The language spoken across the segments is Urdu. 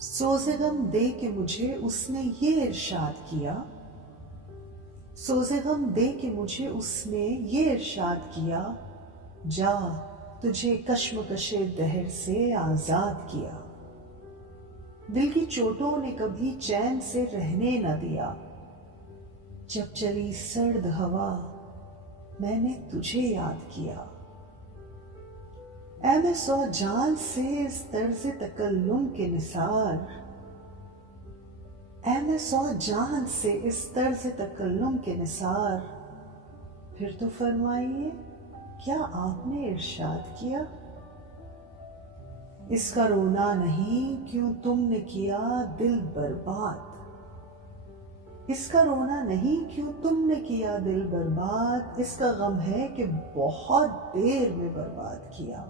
سوز غم دے کے مجھے اس نے یہ ارشاد کیا، سوز غم دے کے مجھے اس نے یہ ارشاد کیا، جا تجھے کشمکش دہر سے آزاد کیا۔ دل کی چوٹوں نے کبھی چین سے رہنے نہ دیا، جب چلی سرد ہوا میں نے تجھے یاد کیا۔ اے میں سو جان سے اس طرز تکلم کے نثار، اے میں سو جان سے اس طرز تکلم کے نثار، پھر تو فرمائیے کیا آپ نے ارشاد کیا؟ اس کا رونا نہیں کیوں تم نے کیا دل برباد، اس کا رونا نہیں کیوں تم نے کیا دل برباد، اس کا غم ہے کہ بہت دیر میں برباد کیا۔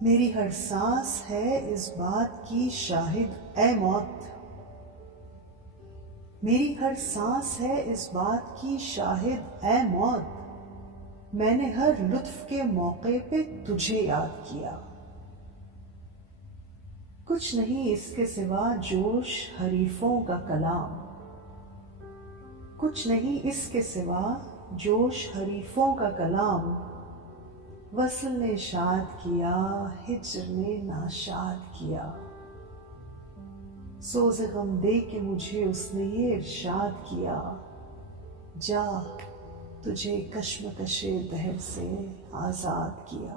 میری ہر سانس ہے اس بات کی شاہد اے موت، میری ہر سانس ہے اس بات کی شاہد اے موت، میں نے ہر لطف کے موقع پہ تجھے یاد کیا۔ کچھ نہیں اس کے سوا جوش حریفوں کا کلام، کچھ نہیں اس کے سوا جوش حریفوں کا کلام، وصل نے شاد کیا ہجر نے ناشاد کیا۔ سوز غم دے کے مجھے اس نے یہ ارشاد کیا، جا تجھے کشمکش دہر سے آزاد کیا۔